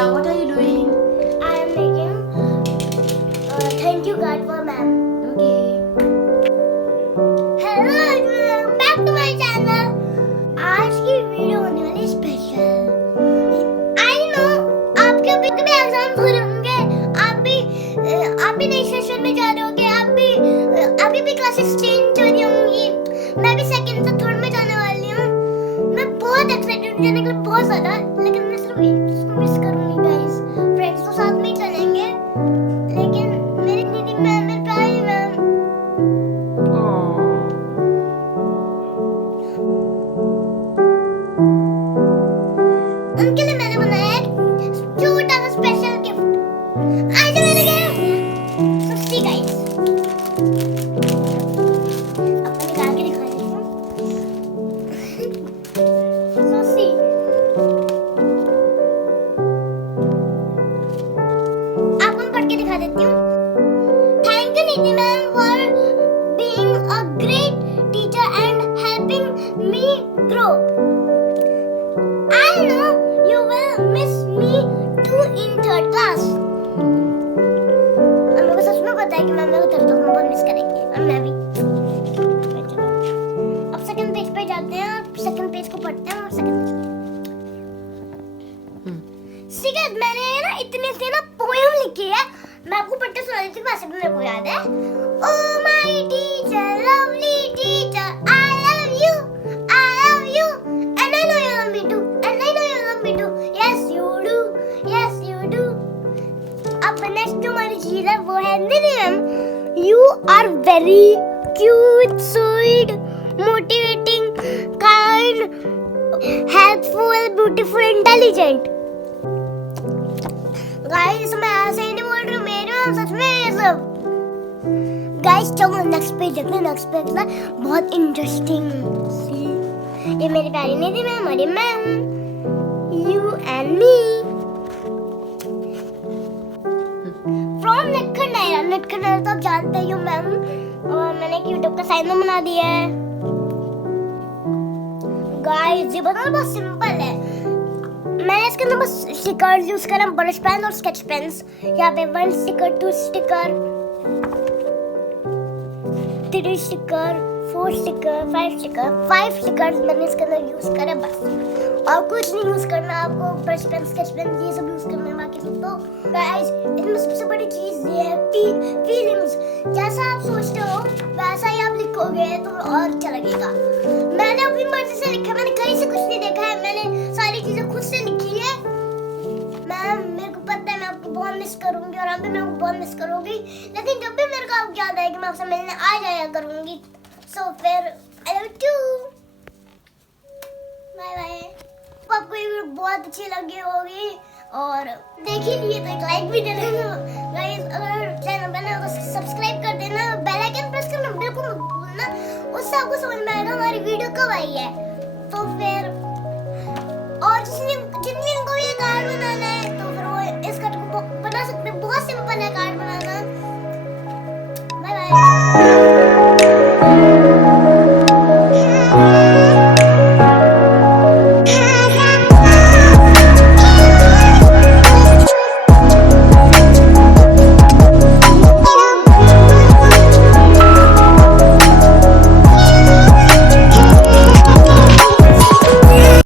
Nyra, what are you doing? I am making thank you card for ma'am. Okay. Hello everyone, back to my channel. आज की video होने वाली special. I know आपके भी exam हो रहे होंगे. आप भी नई सेशन में जा रहे होंगे. अभी भी क्लासेस चेंज हो रही होंगी. मैं भी सेकंड से थर्ड में जाने वाली हूँ. मैं बहुत एक्साइटेड हूँ जाने के लिए, बहुत ज़्यादा. लेकिन मैं सिर्फ एक चीज़ को मिस करूँगी गाइस. फ्रेंड्स तो साथ में ही चलेंगे, लेकिन मेरी दीदी मैम, मेरी प्यारी मैम. उनके लिए मैंने बनाया एक छोटा सा स्पेशल गिफ्ट. आज मेरे लिए सस्ती गाइस. अब निकाल के दिखा रही हूँ. सस्ती. आपको पढ़ के दिखा देती हूँ. Thank you Nidhi ma'am for being a great teacher and helping me grow. I know you will miss me too in third class. और मेरे को सच में पता है कि मैम मेरे को थर्ड क्लास में बहुत मिस करेंगे, और मैं भी. अब सेकंड पेज पे जाते हैं और सेकंड पेज को पढ़ते हैं और सेकंड सिगत मैंने ना इतने से ना पोएम लिखी है. मैं आपको पढ़ते सुना देती हूँ, वैसे भी मेरे को याद है. Oh my teacher, lovely teacher, I love you, and I know you love me too, and I know you love me too. Yes you do, yes you do. अब नेक्स्ट जो हमारी चीज है वो है निधि ma'am. You are very cute, sweet, motivating, kind, helpful, beautiful, intelligent. Guys मैं ऐसे ही नहीं बोल रही हूँ, मेरे में सच में ये सब. गाइस चलो नेक्स्ट पेज देखते हैं. नेक्स्ट पेज ना बहुत इंटरेस्टिंग. ये मेरी प्यारी निधि मैम और ये मैं हूँ. यू एंड मी फ्रॉम नटखट नायरा. नटखट नायरा तो आप जानते ही हो मैम, और मैंने एक यूट्यूब का साइन बना दिया है. गाइस ये बताना बहुत सिंपल है. मैंने इसके अंदर बस स्टिकर्स यूज करा, ब्रश पेन और स्केच पेन्स. यहाँ पे 1 sticker, 2 sticker, 3 sticker, 4 sticker, 5 sticker. 5 stickers मैंने इसके अंदर यूज करे बस. और कुछ नहीं यूज करना आपको. ब्रश पेन, स्केच पेन ये सब यूज करना है. बाकी सब तो गाइस इसमें सबसे बड़ी चीज ये है फीलिंग्स. जैसा आप सोचते हो वैसा ही आप लिखोगे तो और अच्छा लगेगा. मैंने अपनी मर्जी से लिखा, मैंने कहीं से कुछ नहीं देखा है. मैंने सारी चीजें खुद से लिखी है. मैम मेरे को पता है मैं आपको बहुत मिस करूंगी, और आप भी मेरे को बहुत मिस करोगी. लेकिन जब भी मेरे को आपको याद आएगी मैं आपसे मिलने आ जाया करूंगी. सो फिर I love you. Bye bye. आपको ये वीडियो बहुत अच्छी लगी होगी, और देख ही लिए तो एक लाइक भी दे देना गाइस. अगर चैनल बना हो तो सब्सक्राइब कर देना. बेल आइकन प्रेस करना बिल्कुल मत भूलना. उससे आपको समझ में आएगा हमारी वीडियो कब आई है. तो फिर